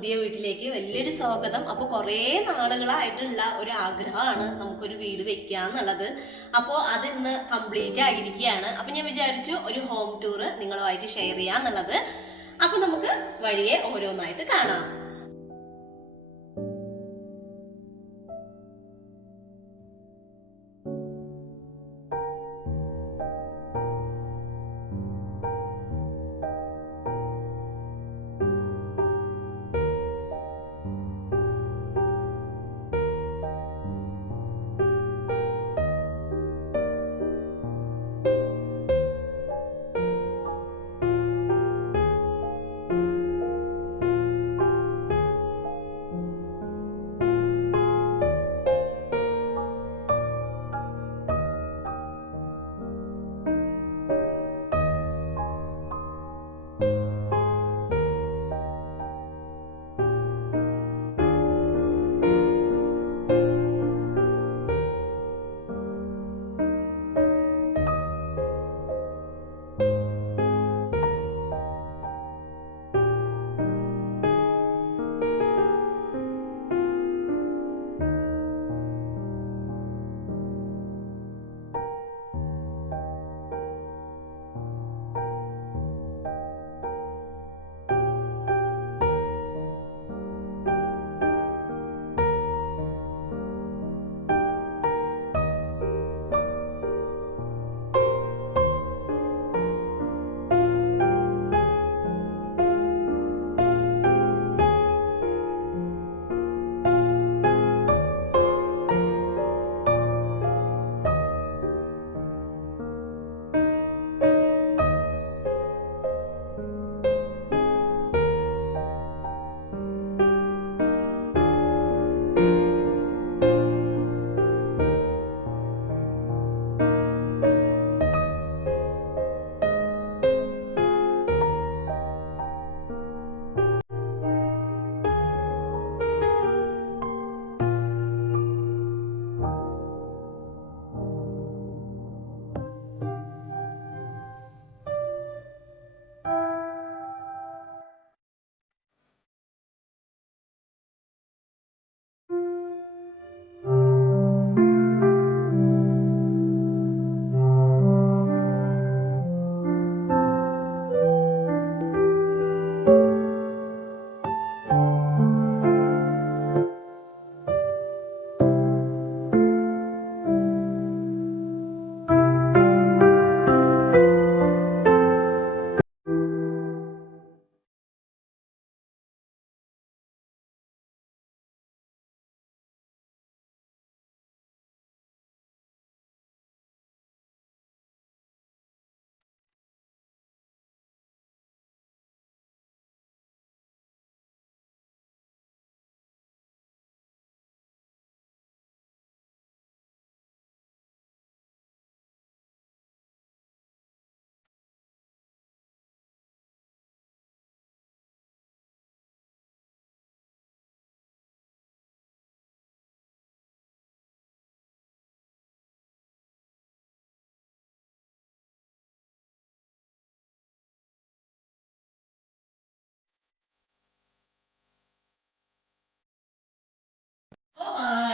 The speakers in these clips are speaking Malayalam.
പുതിയ വീട്ടിലേക്ക് വലിയൊരു സ്വാഗതം. അപ്പോൾ കുറേ നാളുകളായിട്ടുള്ള ഒരു ആഗ്രഹമാണ് നമുക്കൊരു വീട് വെക്കുക എന്നുള്ളത്. അപ്പോൾ അത് ഇന്ന് കംപ്ലീറ്റ് ആയിരിക്കുകയാണ്. അപ്പോൾ ഞാൻ വിചാരിച്ചു ഒരു ഹോം ടൂർ നിങ്ങളുമായിട്ട് ഷെയർ ചെയ്യാന്നുള്ളത്. അപ്പോൾ നമുക്ക് വഴിയെ ഓരോന്നായിട്ട് കാണാം.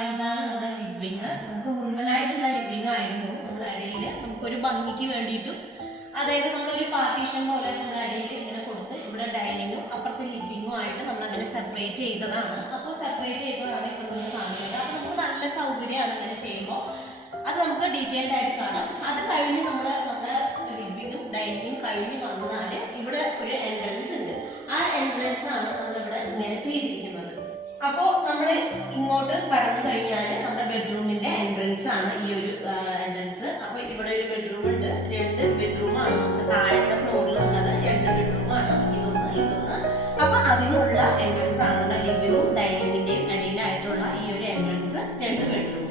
ഇതാണ് നമ്മുടെ ലിവിങ്. നമുക്ക് മുഴുവനായിട്ടുള്ള ലിവിങ് ആയിരുന്നു. നമ്മുടെ ഇടയിൽ നമുക്കൊരു ഭംഗിക്ക് വേണ്ടിയിട്ടും, അതായത് നമ്മളൊരു പാർട്ടീഷൻ പോലെ നമ്മുടെ ഇടയിൽ ഇങ്ങനെ കൊടുത്ത് ഇവിടെ ഡൈനിങ്ങും അപ്പുറത്തെ ലിവിങ്ങും ആയിട്ട് നമ്മൾ അങ്ങനെ സെപ്പറേറ്റ് ചെയ്തതാണ്. അപ്പോൾ സെപ്പറേറ്റ് ചെയ്തതാണ് ഇപ്പോൾ നിങ്ങൾ കാണുന്നത്. അപ്പോൾ നമുക്ക് നല്ല സൗകര്യമാണ് ഇങ്ങനെ ചെയ്യുമ്പോൾ. അത് നമുക്ക് ഡീറ്റെയിൽഡ് ആയിട്ട് കാണാം. അത് കഴിഞ്ഞ് നമ്മുടെ ലിവിങ്ങും ഡൈനിങ്ങും കഴിഞ്ഞ് വന്നാൽ ഇവിടെ ഒരു എൻട്രൻസ് ഉണ്ട്. ആ എൻട്രൻസ് ആണ് നമ്മളിവിടെ ഇങ്ങനെ ചെയ്തിരിക്കുന്നത്. അപ്പോൾ നമ്മൾ ഇങ്ങോട്ട് കടന്നു കഴിഞ്ഞാൽ നമ്മുടെ ബെഡ്റൂമിന്റെ എൻട്രൻസ് ആണ് ഈ ഒരു എൻട്രൻസ്. അപ്പോൾ ഇവിടെ ഒരു ബെഡ്റൂം ഉണ്ട്. 2 ബെഡ്റൂമാണ് നമുക്ക് താഴത്തെ ഫ്ലോറിലുള്ളത്. 2 ബെഡ്റൂമാണ്, ഇതൊന്ന്. അപ്പൊ അതിനുള്ള എൻട്രൻസ് ആണ് നമ്മുടെ ലിവിങ്ങും ഡൈനിങ്ങിന്റെയും ഇടയിലായിട്ടുള്ള ഈ ഒരു എൻട്രൻസ്. 2 ബെഡ്റൂം.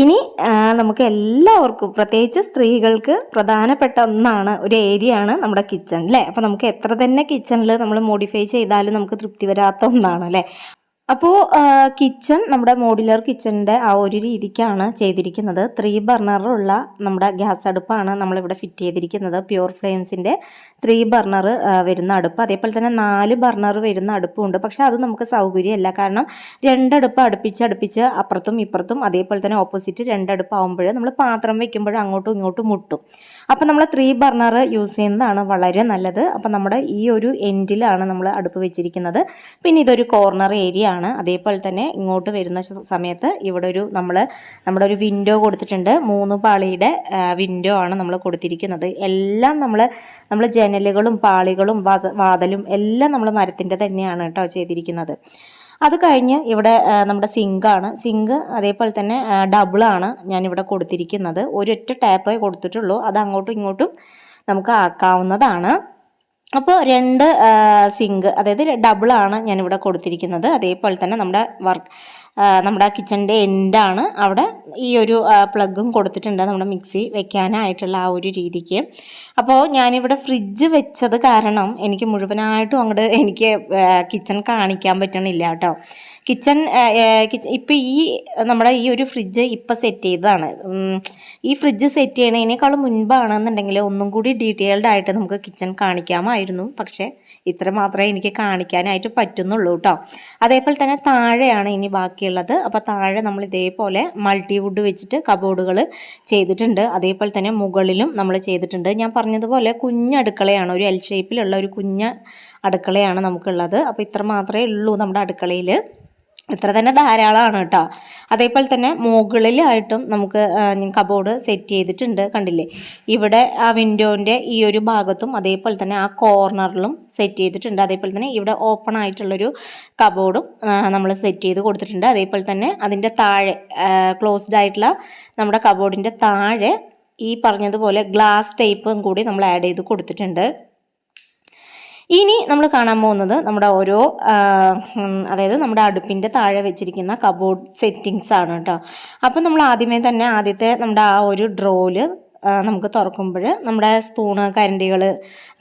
ഇനി നമുക്ക് എല്ലാവർക്കും പ്രത്യേകിച്ച് സ്ത്രീകൾക്ക് പ്രധാനപ്പെട്ട ഒന്നാണ്, ഒരു ഏരിയ ആണ് നമ്മുടെ കിച്ചൺ അല്ലേ. അപ്പോൾ നമുക്ക് എത്ര തന്നെ കിച്ചണിൽ നമ്മൾ മോഡിഫൈ ചെയ്താലും നമുക്ക് തൃപ്തി വരാത്ത ഒന്നാണ് അല്ലേ. അപ്പോൾ കിച്ചൺ നമ്മുടെ മോഡുലർ കിച്ചണിൻ്റെ ആ ഒരു രീതിക്കാണ് ചെയ്തിരിക്കുന്നത്. 3 ബർണറുള്ള നമ്മുടെ ഗ്യാസ് അടുപ്പാണ് നമ്മളിവിടെ ഫിറ്റ് ചെയ്തിരിക്കുന്നത്. പ്യൂർ ഫ്ലെയിംസിൻ്റെ 3 ബർണർ വരുന്ന അടുപ്പ്, അതേപോലെ തന്നെ 4 ബർണർ വരുന്ന അടുപ്പുണ്ട്. പക്ഷേ അത് നമുക്ക് സൗകര്യമല്ല, കാരണം 2 അടുപ്പ് അടുപ്പിച്ച് അപ്പുറത്തും ഇപ്പുറത്തും, അതേപോലെ തന്നെ ഓപ്പോസിറ്റ് 2 അടുപ്പാകുമ്പോൾ നമ്മൾ പാത്രം വയ്ക്കുമ്പോൾ അങ്ങോട്ടും ഇങ്ങോട്ടും മുട്ടും. അപ്പോൾ നമ്മൾ 3 ബർണർ യൂസ് ചെയ്യുന്നതാണ് വളരെ നല്ലത്. അപ്പോൾ നമ്മുടെ ഈ ഒരു എൻഡിലാണ് നമ്മൾ അടുപ്പ് വെച്ചിരിക്കുന്നത്. പിന്നെ ഇതൊരു കോർണർ ഏരിയ ആണ്. അതേപോലെ തന്നെ ഇങ്ങോട്ട് വരുന്ന സമയത്ത് ഇവിടെ ഒരു നമ്മുടെ ഒരു വിൻഡോ കൊടുത്തിട്ടുണ്ട്. 3 പാളിയുടെ വിൻഡോ ആണ് നമ്മൾ കൊടുത്തിരിക്കുന്നത്. എല്ലാം നമ്മൾ ജനലുകളും പാളികളും വാതിലും എല്ലാം നമ്മൾ മരത്തിൻ്റെ തന്നെയാണ് കേട്ടോ ചെയ്തിരിക്കുന്നത്. അത് കഴിഞ്ഞ് ഇവിടെ നമ്മുടെ സിങ്കാണ്. സിങ്ക് അതേപോലെ തന്നെ ഡബിളാണ് ഞാനിവിടെ കൊടുത്തിരിക്കുന്നത്. ഒരൊറ്റ ടാപ്പേ കൊടുത്തിട്ടുള്ളൂ, അത് അങ്ങോട്ടും ഇങ്ങോട്ടും നമുക്ക് ആക്കാവുന്നതാണ്. അപ്പോൾ 2 സിങ്ക്, അതായത് ഡബിളാണ് ഞാനിവിടെ കൊടുത്തിരിക്കുന്നത്. അതേപോലെ തന്നെ നമ്മുടെ കിച്ചണിൻ്റെ എൻഡാണ്, അവിടെ ഈ ഒരു പ്ലഗും കൊടുത്തിട്ടുണ്ട് നമ്മുടെ മിക്സി വെക്കാനായിട്ടുള്ള ആ ഒരു രീതിക്ക്. അപ്പോൾ ഞാനിവിടെ ഫ്രിഡ്ജ് വെച്ചത് കാരണം എനിക്ക് മുഴുവനായിട്ടും അങ്ങോട്ട് എനിക്ക് കിച്ചൺ കാണിക്കാൻ പറ്റണില്ല കേട്ടോ. കിച്ചൺ ഇപ്പം നമ്മുടെ ഈ ഒരു ഫ്രിഡ്ജ് ഇപ്പം സെറ്റ് ചെയ്തതാണ്. ഈ ഫ്രിഡ്ജ് സെറ്റ് ചെയ്യണതിനേക്കാളും മുൻപാണെന്നുണ്ടെങ്കിൽ ഒന്നും കൂടി ഡീറ്റെയിൽഡ് ആയിട്ട് നമുക്ക് കിച്ചൺ കാണിക്കാമായിരുന്നു. പക്ഷേ ഇത്ര മാത്രമേ എനിക്ക് കാണിക്കാനായിട്ട് പറ്റുന്നുള്ളൂ കേട്ടോ. അതേപോലെ തന്നെ താഴെയാണ് ഇനി ബാക്കിയുള്ളത്. അപ്പോൾ താഴെ നമ്മൾ ഇതേപോലെ മൾട്ടിവുഡ് വെച്ചിട്ട് കബോർഡുകൾ ചെയ്തിട്ടുണ്ട്. അതേപോലെ തന്നെ മുകളിലും നമ്മൾ ചെയ്തിട്ടുണ്ട്. ഞാൻ പറഞ്ഞതുപോലെ കുഞ്ഞടുക്കളയാണ്, ഒരു എൽ ഷേപ്പിലുള്ള ഒരു കുഞ്ഞ അടുക്കളയാണ് നമുക്കുള്ളത്. അപ്പോൾ ഇത്ര മാത്രമേ ഉള്ളൂ നമ്മുടെ അടുക്കളയിൽ. ഇത്ര തന്നെ ധാരാളമാണ് കേട്ടോ. അതേപോലെ തന്നെ മുകളിലായിട്ടും നമുക്ക് കബോർഡ് സെറ്റ് ചെയ്തിട്ടുണ്ട്. കണ്ടില്ലേ, ഇവിടെ ആ വിൻഡോൻ്റെ ഈ ഒരു ഭാഗത്തും അതേപോലെ തന്നെ ആ കോർണറിലും സെറ്റ് ചെയ്തിട്ടുണ്ട്. അതേപോലെ തന്നെ ഇവിടെ ഓപ്പൺ ആയിട്ടുള്ളൊരു കബോർഡും നമ്മൾ സെറ്റ് ചെയ്ത് കൊടുത്തിട്ടുണ്ട്. അതേപോലെ തന്നെ അതിൻ്റെ താഴെ ക്ലോസ്ഡ് ആയിട്ടുള്ള നമ്മുടെ കബോർഡിൻ്റെ താഴെ ഈ പറഞ്ഞതുപോലെ ഗ്ലാസ് ടൈപ്പും കൂടി നമ്മൾ ആഡ് ചെയ്ത് കൊടുത്തിട്ടുണ്ട്. ഇനി നമ്മൾ കാണാൻ പോകുന്നത് നമ്മുടെ ഓരോ അതായത് നമ്മുടെ അടുപ്പിൻ്റെ താഴെ വെച്ചിരിക്കുന്ന കബോർഡ് സെറ്റിങ്സ് ആണ് കേട്ടോ. അപ്പം നമ്മൾ ആദ്യമേ തന്നെ നമ്മുടെ ആ ഒരു ഡ്രോയിൽ നമുക്ക് തുറക്കുമ്പോൾ നമ്മുടെ സ്പൂണ്, കരണ്ടികൾ,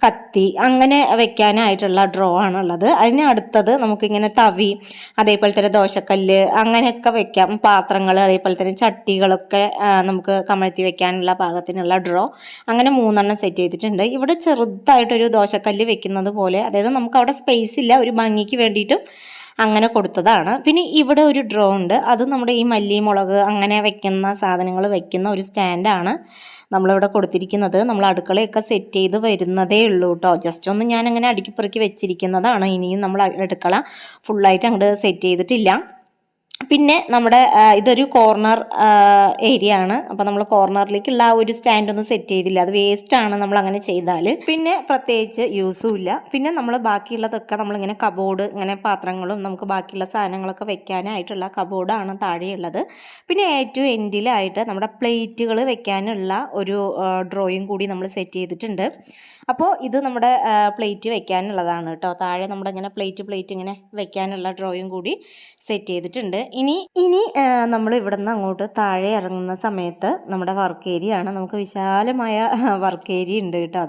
കത്തി അങ്ങനെ വെക്കാനായിട്ടുള്ള ഡ്രോ ആണുള്ളത്. അതിന് അടുത്തത് നമുക്കിങ്ങനെ തവി, അതേപോലെ തന്നെ ദോശക്കല്ല് അങ്ങനെയൊക്കെ വെക്കാം, പാത്രങ്ങൾ, അതേപോലെ തന്നെ ചട്ടികളൊക്കെ നമുക്ക് കമഴ്ത്തി വെക്കാനുള്ള പാകത്തിനുള്ള ഡ്രോ, അങ്ങനെ 3 സെറ്റ് ചെയ്തിട്ടുണ്ട്. ഇവിടെ ചെറുതായിട്ടൊരു ദോശക്കല്ല് വെക്കുന്നത് പോലെ, അതായത് നമുക്ക് അവിടെ സ്പേസ് ഇല്ല, ഒരു ഭംഗിക്ക് വേണ്ടിയിട്ടും അങ്ങനെ കൊടുത്തതാണ്. പിന്നെ ഇവിടെ ഒരു ഡ്രോ ഉണ്ട്, അത് നമ്മുടെ ഈ മല്ലി, മുളക് അങ്ങനെ വെക്കുന്ന സാധനങ്ങൾ വെക്കുന്ന ഒരു സ്റ്റാൻഡാണ് നമ്മളിവിടെ കൊടുത്തിരിക്കുന്നത്. നമ്മൾ അടുക്കളയൊക്കെ സെറ്റ് ചെയ്ത് വരുന്നതേ ഉള്ളൂ കേട്ടോ. ജസ്റ്റ് ഒന്ന് ഞാൻ അങ്ങനെ അടുക്കിപ്പെറുക്കി വെച്ചിരിക്കുന്നതാണ്. ഇനിയും നമ്മൾ അടുക്കള ഫുള്ളായിട്ട് അങ്ങോട്ട് സെറ്റ് ചെയ്തിട്ടില്ല. പിന്നെ നമ്മുടെ ഇതൊരു കോർണർ ഏരിയ ആണ്. അപ്പോൾ നമ്മൾ കോർണറിലേക്കുള്ള ആ ഒരു സ്റ്റാൻഡ് ഒന്നും സെറ്റ് ചെയ്തില്ല, അത് വേസ്റ്റ് ആണ് നമ്മൾ അങ്ങനെ ചെയ്താൽ. പിന്നെ പ്രത്യേകിച്ച് യൂസും ഇല്ല. പിന്നെ നമ്മൾ ബാക്കിയുള്ളതൊക്കെ നമ്മളിങ്ങനെ കബോർഡ്, ഇങ്ങനെ പാത്രങ്ങളും നമുക്ക് ബാക്കിയുള്ള സാധനങ്ങളൊക്കെ വെക്കാനായിട്ടുള്ള കബോർഡാണ് താഴെയുള്ളത്. പിന്നെ ഏറ്റവും എൻഡിലായിട്ട് നമ്മുടെ പ്ലേറ്റുകൾ വെക്കാനുള്ള ഒരു ഡ്രോയും കൂടി നമ്മൾ സെറ്റ് ചെയ്തിട്ടുണ്ട്. അപ്പോൾ ഇത് നമ്മുടെ പ്ലേറ്റ് വെക്കാനുള്ളതാണ് കേട്ടോ. താഴെ നമ്മുടെ ഇങ്ങനെ പ്ലേറ്റ് ഇങ്ങനെ വെക്കാനുള്ള ഡ്രോയും കൂടി സെറ്റ് ചെയ്തിട്ടുണ്ട്. ഇനി നമ്മൾ ഇവിടെ നിന്ന് അങ്ങോട്ട് താഴെ ഇറങ്ങുന്ന സമയത്ത് നമ്മുടെ വർക്ക് ഏരിയ ആണ്. നമുക്ക് വിശാലമായ വർക്ക് ഏരിയ ഉണ്ട് കേട്ടോ.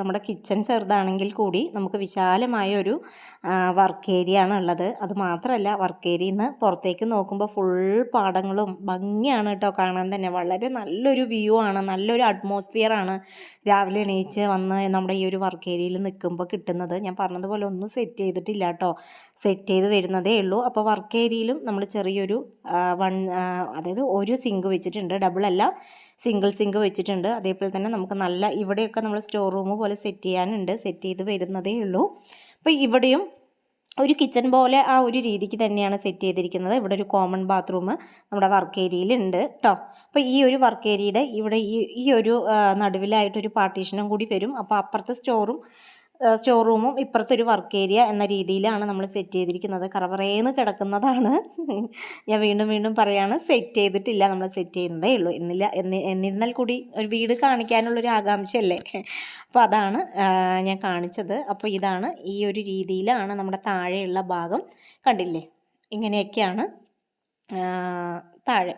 നമ്മുടെ കിച്ചൺ ചെറുതാണെങ്കിൽ കൂടി നമുക്ക് വിശാലമായ ഒരു വർക്ക് ഏരിയ ആണ് ഉള്ളത്. അത് മാത്രമല്ല, വർക്ക് ഏരിയയിൽ നിന്ന് പുറത്തേക്ക് നോക്കുമ്പോൾ ഫുൾ പാടങ്ങളും ഭംഗിയാണ് കേട്ടോ കാണാൻ തന്നെ. വളരെ നല്ലൊരു വ്യൂ ആണ്, നല്ലൊരു അറ്റ്മോസ്ഫിയർ ആണ് രാവിലെ എണീച്ച് വന്ന് നമ്മുടെ ഈ ഒരു വർക്ക് ഏരിയയിൽ നിൽക്കുമ്പോൾ കിട്ടുന്നത്. ഞാൻ പറഞ്ഞതുപോലെ ഒന്നും സെറ്റ് ചെയ്തിട്ടില്ല കേട്ടോ, സെറ്റ് ചെയ്ത് വരുന്നതേ ഉള്ളൂ. അപ്പോൾ വർക്ക് ഏരിയയിലും നമ്മൾ ചെറിയൊരു അതായത് ഒരു സിങ്ക് വെച്ചിട്ടുണ്ട്, ഡബിളല്ല സിംഗിൾ സിങ്ക് വെച്ചിട്ടുണ്ട്. അതേപോലെ തന്നെ നമുക്ക് ഇവിടെയൊക്കെ നമ്മൾ സ്റ്റോർ റൂം പോലെ സെറ്റ് ചെയ്യാനുണ്ട്, സെറ്റ് ചെയ്ത് വരുന്നതേ ഉള്ളൂ. അപ്പോൾ ഇവിടെയും ഒരു കിച്ചൺ പോലെ ആ ഒരു രീതിക്ക് തന്നെയാണ് സെറ്റ് ചെയ്തിരിക്കുന്നത്. ഇവിടെ ഒരു കോമൺ ബാത്റൂം നമ്മുടെ വർക്ക് ഏരിയയിലുണ്ട് കേട്ടോ. അപ്പോൾ ഈ ഒരു വർക്ക് ഏരിയയുടെ ഇവിടെ ഈ ഒരു നടുവിലായിട്ടൊരു പാർട്ടീഷനും കൂടി വരും. അപ്പോൾ അപ്പുറത്തെ സ്റ്റോർ റൂമും ഇപ്പുറത്തൊരു വർക്ക് ഏരിയ എന്ന രീതിയിലാണ് നമ്മൾ സെറ്റ് ചെയ്തിരിക്കുന്നത്. കറവറേന്ന് കിടക്കുന്നതാണ്. ഞാൻ വീണ്ടും പറയാണ്, സെറ്റ് ചെയ്തിട്ടില്ല, നമ്മൾ സെറ്റ് ചെയ്യുന്നതേ ഉള്ളൂ. എന്നിരുന്നാൽ കൂടി ഒരു വീട് കാണിക്കാനുള്ളൊരു ആകാംക്ഷയല്ലേ, അപ്പോൾ അതാണ് ഞാൻ കാണിച്ചത്. അപ്പോൾ ഇതാണ്, ഈ ഒരു രീതിയിലാണ് നമ്മുടെ താഴെയുള്ള ഭാഗം. കണ്ടില്ലേ, ഇങ്ങനെയൊക്കെയാണ് താഴെ.